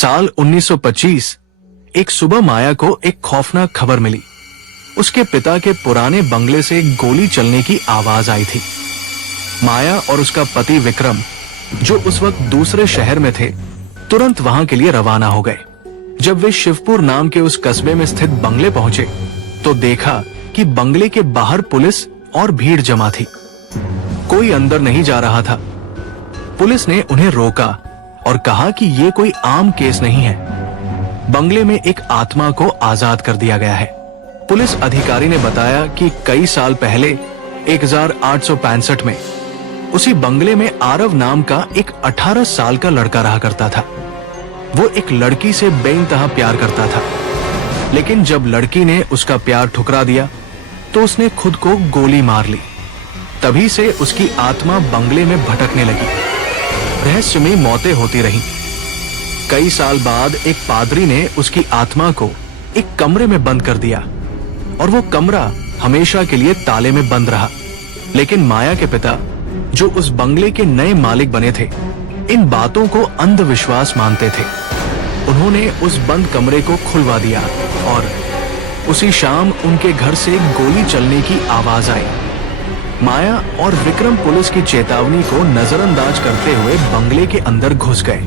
साल 1925 एक सुबह माया को एक खौफनाक खबर मिली। उसके पिता के पुराने बंगले से एक गोली चलने की आवाज आई थी। माया और उसका पति विक्रम, जो उस वक्त दूसरे शहर में थे, तुरंत वहां के लिए रवाना हो गए। जब वे शिवपुर नाम के उस कस्बे में स्थित बंगले पहुंचे तो देखा कि बंगले के बाहर पुलिस और भीड़ जमा थी। कोई अंदर नहीं जा रहा था। पुलिस ने उन्हें रोका और कहा कि ये कोई आम केस नहीं है। बंगले में एक आत्मा को आजाद कर दिया गया है। पुलिस अधिकारी ने बताया कि कई साल पहले 1865 में उसी बंगले में आरव नाम का एक 18 साल का लड़का रहा करता था। वो एक लड़की से बेइंतहा प्यार करता था, लेकिन जब लड़की ने उसका प्यार ठुकरा दिया तो उसने खुद को गोली मार ली। तभी से उसकी आत्मा बंगले में भटकने लगी। रहस्यमयी मौतें होती रहीं। कई साल बाद एक पादरी ने उसकी आत्मा को एक कमरे में बंद कर दिया और वो कमरा हमेशा के लिए ताले में बंद रहा। लेकिन माया के पिता, जो उस बंगले के नए मालिक बने थे, इन बातों को अंधविश्वास मानते थे। उन्होंने उस बंद कमरे को खुलवा दिया और उसी शाम उनके घर से गोली चलने की आवाज आई। माया और विक्रम पुलिस की चेतावनी को नजरअंदाज करते हुए बंगले के अंदर घुस गए।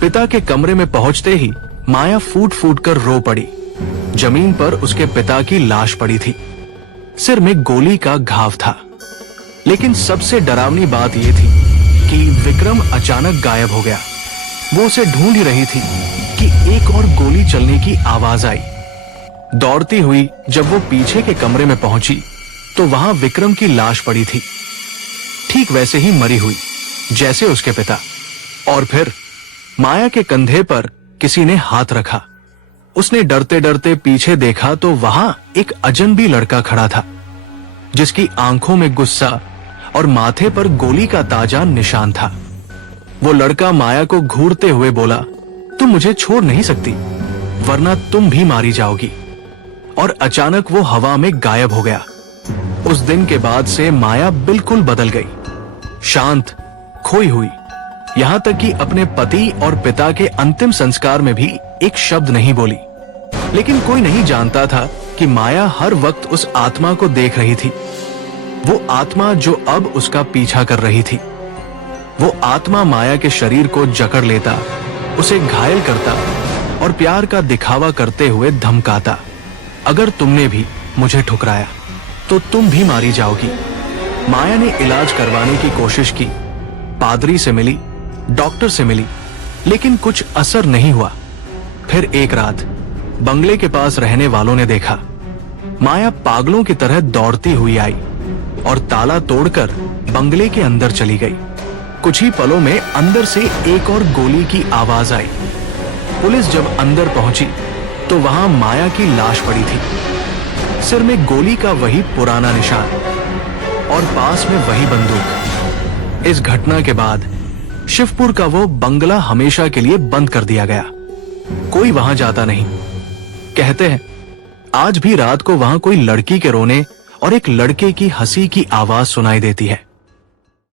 पिता के कमरे में पहुंचते ही माया फूट फूट कर रो पड़ी। जमीन पर उसके पिता की लाश पड़ी थी। सिर में गोली का घाव था। लेकिन सबसे डरावनी बात यह थी कि विक्रम अचानक गायब हो गया। वो उसे ढूंढ ही रही थी कि एक और गोली चलने की आवाज आई। दौड़ती हुई जब वो पीछे के कमरे में पहुंची तो वहां विक्रम की लाश पड़ी थी, ठीक वैसे ही मरी हुई जैसे उसके पिता। और फिर माया के कंधे पर किसी ने हाथ रखा। उसने डरते डरते पीछे देखा तो वहां एक अजनबी लड़का खड़ा था, जिसकी आंखों में गुस्सा और माथे पर गोली का ताजा निशान था। वो लड़का माया को घूरते हुए बोला, तुम मुझे छोड़ नहीं सकती, वरना तुम भी मारी जाओगी। और अचानक वो हवा में गायब हो गया। उस दिन के बाद से माया बिल्कुल बदल गई, शांत, खोई हुई, यहां तक कि अपने पति और पिता के अंतिम संस्कार में भी एक शब्द नहीं बोली। लेकिन कोई नहीं जानता था कि माया हर वक्त उस आत्मा को देख रही थी। वो आत्मा जो अब उसका पीछा कर रही थी। वो आत्मा माया के शरीर को जकड़ लेता, उसे घायल करता और प्यार का दिखावा करते हुए धमकाता, अगर तुमने भी मुझे ठुकराया तो तुम भी मारी जाओगी। माया ने इलाज करवाने की कोशिश की, पादरी से मिली, डॉक्टर से मिली, लेकिन कुछ असर नहीं हुआ। फिर एक रात बंगले के पास रहने वालों ने देखा माया पागलों की तरह दौड़ती हुई आई और ताला तोड़कर बंगले के अंदर चली गई। कुछ ही पलों में अंदर से एक और गोली की आवाज आई। पुलिस जब अंदर पहुंची तो वहां माया की लाश पड़ी थी, सिर में गोली का वही पुराना निशान और पास में वही बंदूक। इस घटना के बाद शिवपुर का वो बंगला हमेशा के लिए बंद कर दिया गया। कोई वहां जाता नहीं। कहते हैं आज भी रात को वहां कोई लड़की के रोने और एक लड़के की हंसी की आवाज सुनाई देती है।